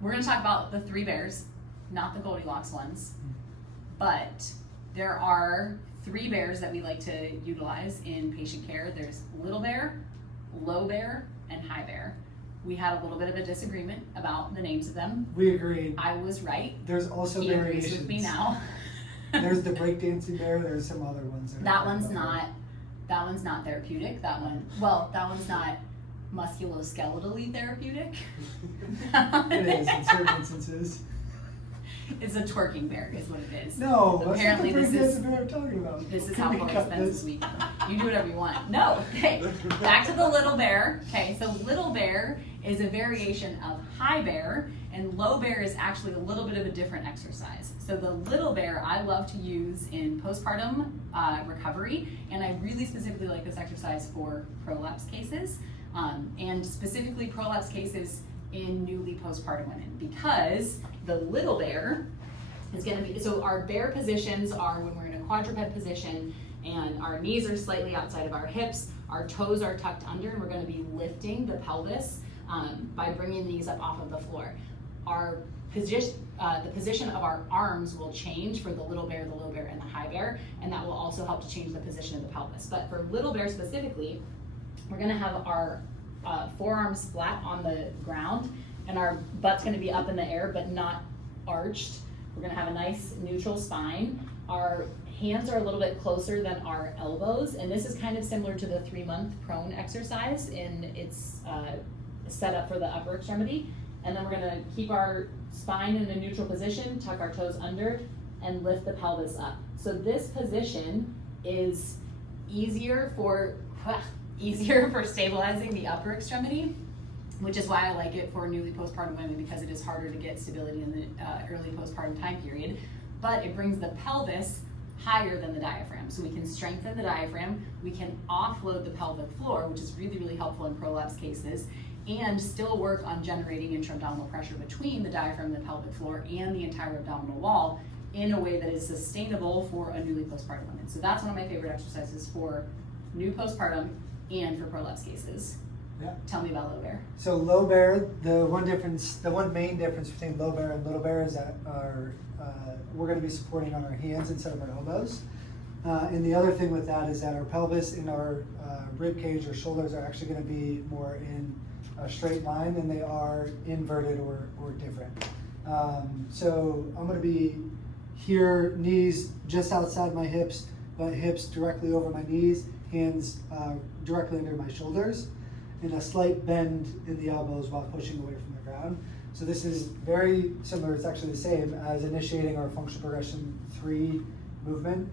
we're gonna talk about the 3 bears, not the Goldilocks ones, but there are 3 bears that we like to utilize in patient care. There's little bear, low bear, and high bear. We had a little bit of a disagreement about the names of them. We agreed. I was right. There's also He variations. agrees with me now. There's the breakdancing bear. There's some other ones. That one's not therapeutic. That one's not musculoskeletally therapeutic. It is in certain instances. It's a twerking bear, is what it is. No, apparently that's this not the breakdancing bear I'm talking about. This is Can how we Corey cut spends his weekend. You do whatever you want. No, okay. Back to the little bear. Okay, so little bear is a variation of high bear, and low bear is actually a little bit of a different exercise. So the little bear I love to use in postpartum recovery, and I really specifically like this exercise for prolapse cases, and specifically prolapse cases in newly postpartum women, because the little bear is going to be, so our bear positions are when we're in a quadruped position and our knees are slightly outside of our hips, our toes are tucked under, and we're going to be lifting the pelvis by bringing these up off of the floor. Our position, the position of our arms will change for the little bear, the low bear, and the high bear, and that will also help to change the position of the pelvis. But for little bear specifically, we're going to have our forearms flat on the ground, and our butt's going to be up in the air but not arched. We're going to have a nice neutral spine. Our hands are a little bit closer than our elbows, and this is kind of similar to the 3-month prone exercise in its set up for the upper extremity. And then we're going to keep our spine in a neutral position, tuck our toes under, and lift the pelvis up. So this position is easier for stabilizing the upper extremity, which is why I like it for newly postpartum women, because it is harder to get stability in the early postpartum time period. But it brings the pelvis higher than the diaphragm. So we can strengthen the diaphragm, we can offload the pelvic floor, which is really, really helpful in prolapse cases, and still work on generating intra-abdominal pressure between the diaphragm and the pelvic floor and the entire abdominal wall in a way that is sustainable for a newly postpartum woman. So that's one of my favorite exercises for new postpartum and for prolapse cases. Yeah. Tell me about low bear. So low bear, the one main difference between low bear and little bear is that we're going to be supporting on our hands instead of our elbows. And the other thing with that is that our pelvis and our rib cage or shoulders are actually going to be more in a straight line than they are inverted or different. So I'm going to be here, knees just outside my hips, but hips directly over my knees, hands directly under my shoulders, and a slight bend in the elbows while pushing away from the ground. So this is very similar, it's actually the same as initiating our functional progression 3 movement.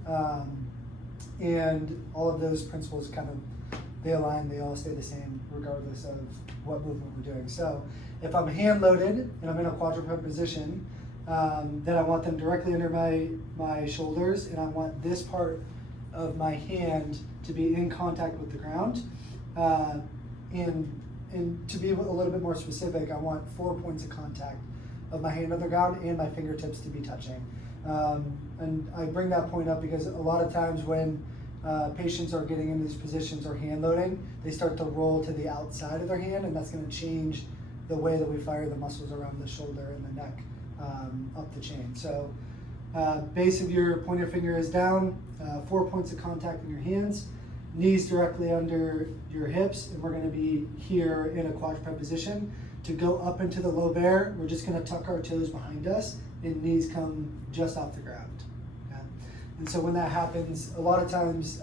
And all of those principles kind of, they align, they all stay the same regardless of what movement we're doing. So if I'm hand loaded and I'm in a quadruped position, then I want them directly under my shoulders, and I want this part of my hand to be in contact with the ground. And to be a little bit more specific, I want 4 points of contact of my hand on the ground and my fingertips to be touching. And I bring that point up because a lot of times when patients are getting into these positions or hand loading, they start to roll to the outside of their hand, and that's going to change the way that we fire the muscles around the shoulder and the neck up the chain. So base of your pointer finger is down, 4 points of contact in your hands, knees directly under your hips, and we're going to be here in a quadruped position. To go up into the low bear, we're just going to tuck our toes behind us and knees come just off the ground. Okay? And so when that happens, a lot of times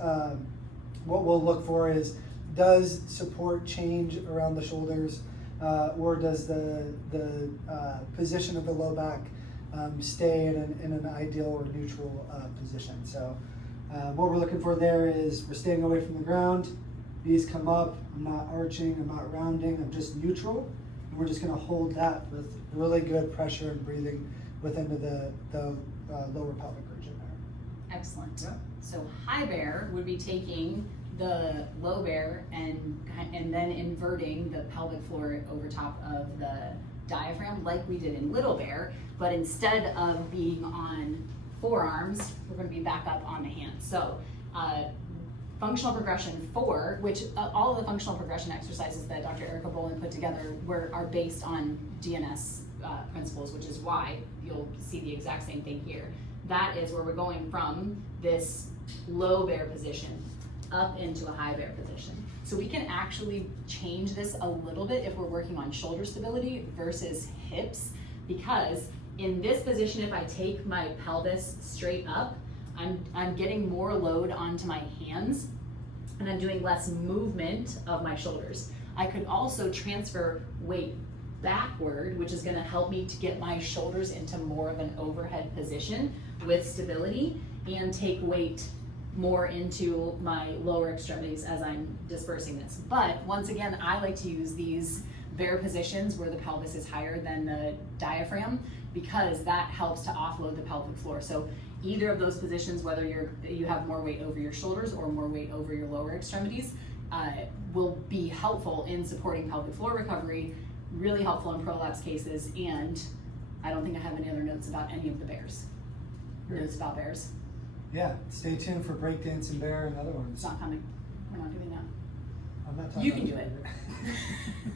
what we'll look for is, does support change around the shoulders, or does the position of the low back stay in an ideal or neutral position. So what we're looking for there is we're staying away from the ground, knees come up, I'm not arching, I'm not rounding, I'm just neutral, and we're just going to hold that with really good pressure and breathing within the lower pelvic region there. Excellent. Yeah. So high bear would be taking the low bear and then inverting the pelvic floor over top of the diaphragm like we did in little bear, but instead of being on forearms, we're going to be back up on the hands. So functional progression 4, which all of the functional progression exercises that Dr. Erica Bolin put together are based on DNS principles, which is why you'll see the exact same thing here. That is where we're going from this low bear position up into a high bear position. So we can actually change this a little bit if we're working on shoulder stability versus hips, because in this position, if I take my pelvis straight up, I'm getting more load onto my hands and I'm doing less movement of my shoulders. I could also transfer weight backward, which is going to help me to get my shoulders into more of an overhead position with stability, and take weight more into my lower extremities as I'm dispersing this. But once again, I like to use these bear positions where the pelvis is higher than the diaphragm, because that helps to offload the pelvic floor. So either of those positions, whether you have more weight over your shoulders or more weight over your lower extremities, will be helpful in supporting pelvic floor recovery, really helpful in prolapse cases. And I don't think I have any other notes about any of the bears. Notes about bears. Yeah, stay tuned for breakdance and bear and other It's ones. not coming. We're not doing that. I'm not talking You can about do it.